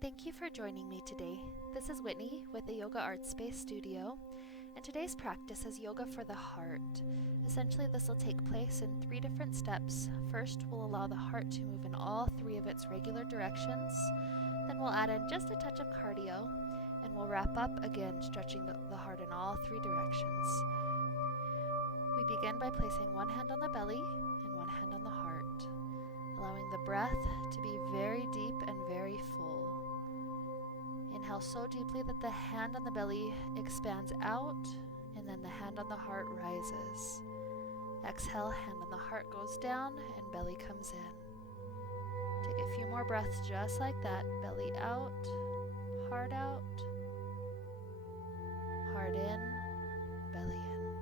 Thank you for joining me today. This is Whitney with the Yoga Art Space Studio, and today's practice is yoga for the heart. Essentially, this will take place in 3 different steps. First, we'll allow the heart to move in all 3 of its regular directions. Then we'll add in just a touch of cardio, and we'll wrap up again, stretching the heart in all 3 directions. We begin by placing one hand on the belly and one hand on the heart, allowing the breath to be very deep and very full. Inhale so deeply that the hand on the belly expands out, and then the hand on the heart rises. Exhale, hand on the heart goes down, and belly comes in. Take a few more breaths just like that. Belly out, heart in, belly in.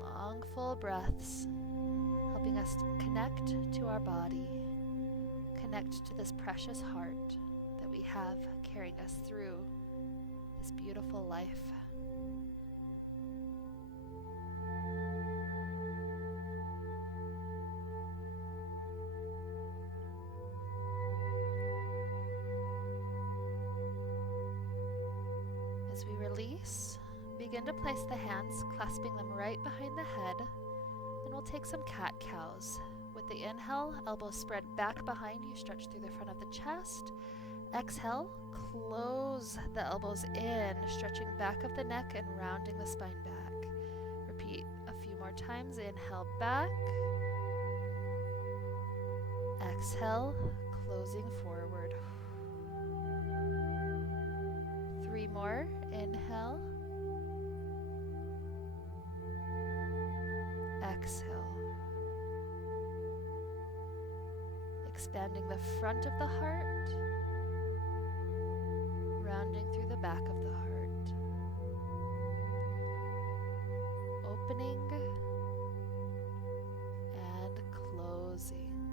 Long, full breaths, helping us connect to our body, connect to this precious heart that we have carrying us through this beautiful life. As we release, begin to place the hands, clasping them right behind the head, and we'll take some cat-cows. With the inhale, elbows spread back behind you, stretch through the front of the chest. Exhale, close the elbows in, stretching back of the neck and rounding the spine back. Repeat a few more times. Inhale, back. Exhale, closing forward. 3 more. Inhale. Exhale. Expanding the front of the heart, rounding through the back of the heart. Opening and closing.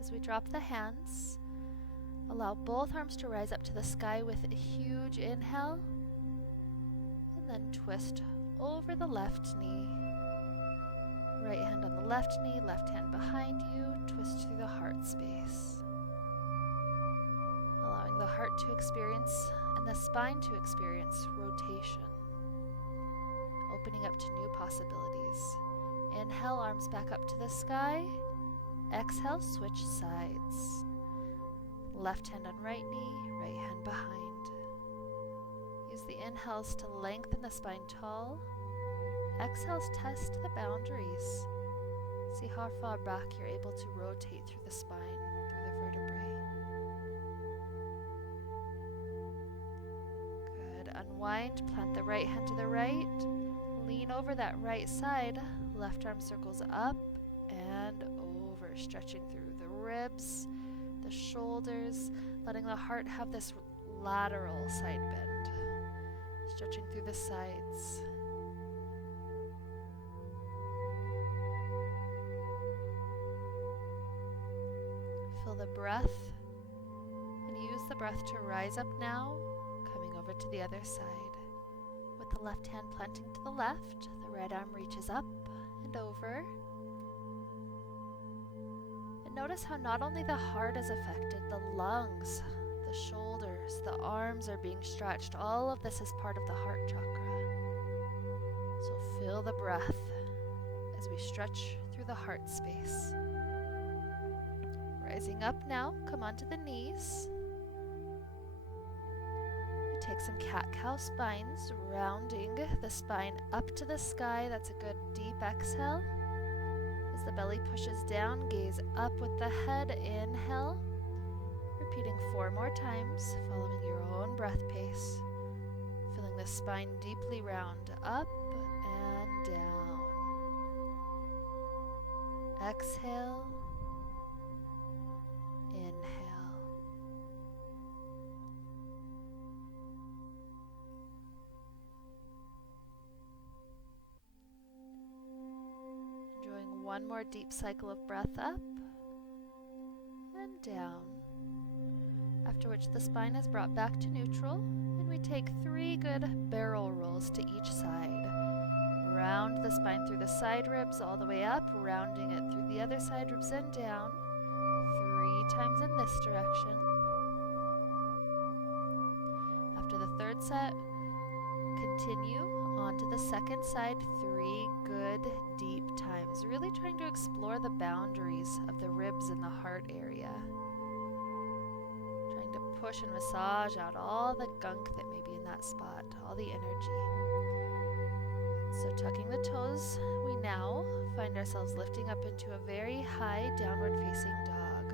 As we drop the hands, allow both arms to rise up to the sky with a huge inhale, and then twist over the left knee. Right hand on the left knee, left hand behind you, twist through the heart space. Allowing the heart to experience and the spine to experience rotation. Opening up to new possibilities. Inhale, arms back up to the sky. Exhale, switch sides. Left hand on right knee, right hand behind. Use the inhales to lengthen the spine tall. Exhales, test the boundaries. See how far back you're able to rotate through the spine, through the vertebrae. Good. Unwind, plant the right hand to the right. Lean over that right side. Left arm circles up and over, stretching through the ribs, the shoulders, letting the heart have this lateral side bend. Stretching through the sides. Feel the breath, and use the breath to rise up now, coming over to the other side. With the left hand planting to the left, the right arm reaches up and over. And notice how not only the heart is affected, the lungs, the shoulders, the arms are being stretched. All of this is part of the heart chakra. So feel the breath as we stretch through the heart space. Rising up now, come onto the knees. We take some cat-cow spines, rounding the spine up to the sky. That's a good deep exhale. As the belly pushes down, gaze up with the head. Inhale. Repeating 4 more times, following your own breath pace. Feeling the spine deeply round, up and down. Exhale. Inhale. Enjoying one more deep cycle of breath up and down. After which the spine is brought back to neutral, and we take 3 good barrel rolls to each side. Round the spine through the side ribs all the way up, rounding it through the other side ribs and down. 3 this direction. After the third set, continue on to the second side 3 good deep times, really trying to explore the boundaries of the ribs and the heart area. Trying to push and massage out all the gunk that may be in that spot, all the energy. So tucking the toes, we now find ourselves lifting up into a very high downward facing dog.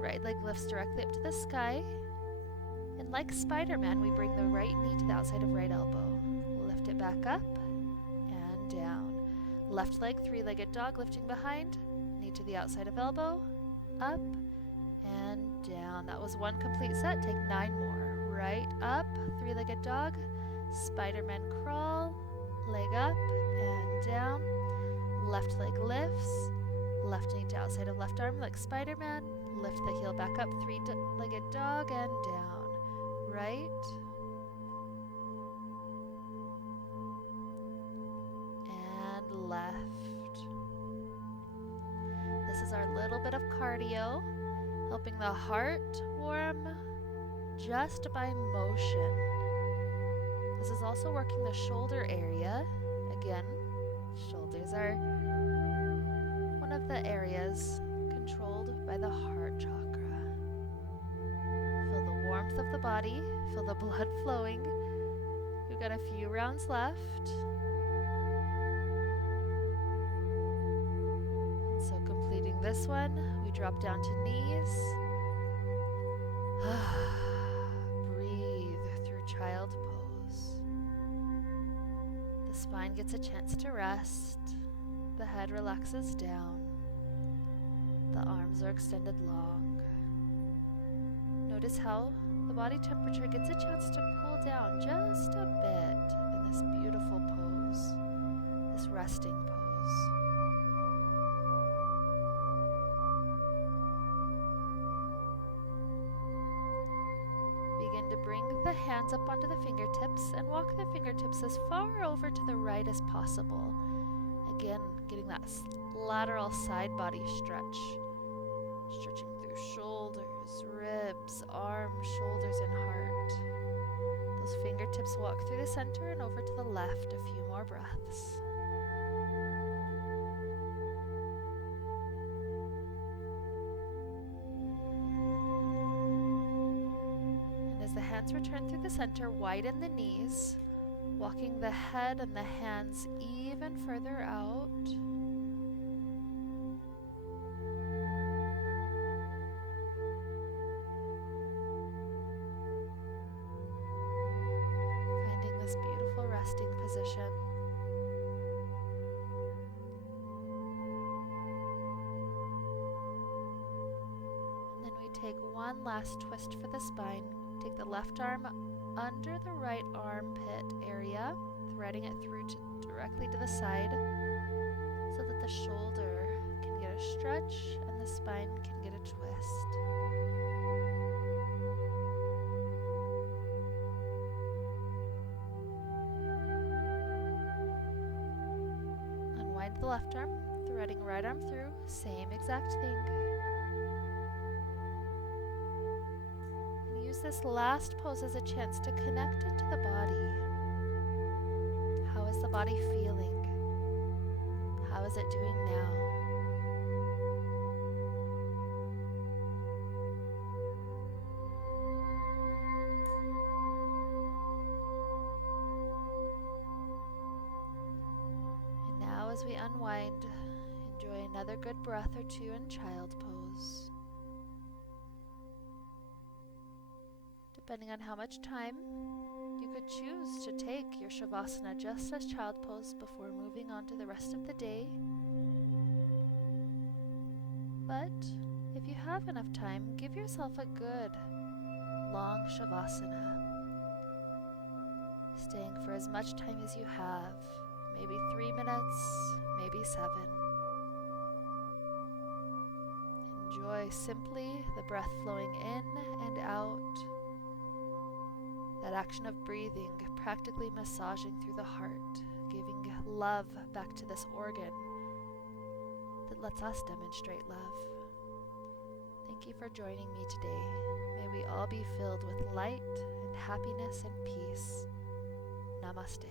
Right leg lifts directly up to the sky. And like Spider-Man, we bring the right knee to the outside of right elbow. Lift it back up and down. Left leg, 3-legged dog, lifting behind. Knee to the outside of elbow. Up and down. That was 1 complete set. Take 9 more. Right up, 3-legged dog. Spider-Man crawl. Leg up and down. Left leg lifts. Left knee to outside of left arm like Spider-Man. Lift the heel back up, 3-legged dog and down. Right and left. This is our little bit of cardio, helping the heart warm just by motion. This is also working the shoulder area. Again, shoulders are one of the areas controlled by the heart chakra. Feel the warmth of the body, feel the blood flowing. We've got a few rounds left. And so completing this one, we drop down to knees. Breathe through child pose. The spine gets a chance to rest. The head relaxes down. The arms are extended long. Notice how the body temperature gets a chance to cool down just a bit in this beautiful pose, this resting pose. Begin to bring the hands up onto the fingertips and walk the fingertips as far over to the right as possible. Again, getting that lateral side body stretch. Stretching through shoulders, ribs, arms, shoulders, and heart. Those fingertips walk through the center and over to the left. A few more breaths. And as the hands return through the center, widen the knees, walking the head and the hands even further out. Resting position. And then we take one last twist for the spine. Take the left arm under the right armpit area, threading it through directly to the side so that the shoulder can get a stretch and the spine can get a twist. The left arm, threading right arm through, same exact thing. And use this last pose as a chance to connect into the body. How is the body feeling? How is it doing now? As we unwind, enjoy another good breath or two in child pose. Depending on how much time, you could choose to take your Shavasana just as child pose before moving on to the rest of the day. But if you have enough time, give yourself a good, long Shavasana, staying for as much time as you have. Maybe 3 minutes, maybe 7. Enjoy simply the breath flowing in and out. That action of breathing, practically massaging through the heart, giving love back to this organ that lets us demonstrate love. Thank thank you for joining me today. May we all be filled with light and happiness and peace. Namaste.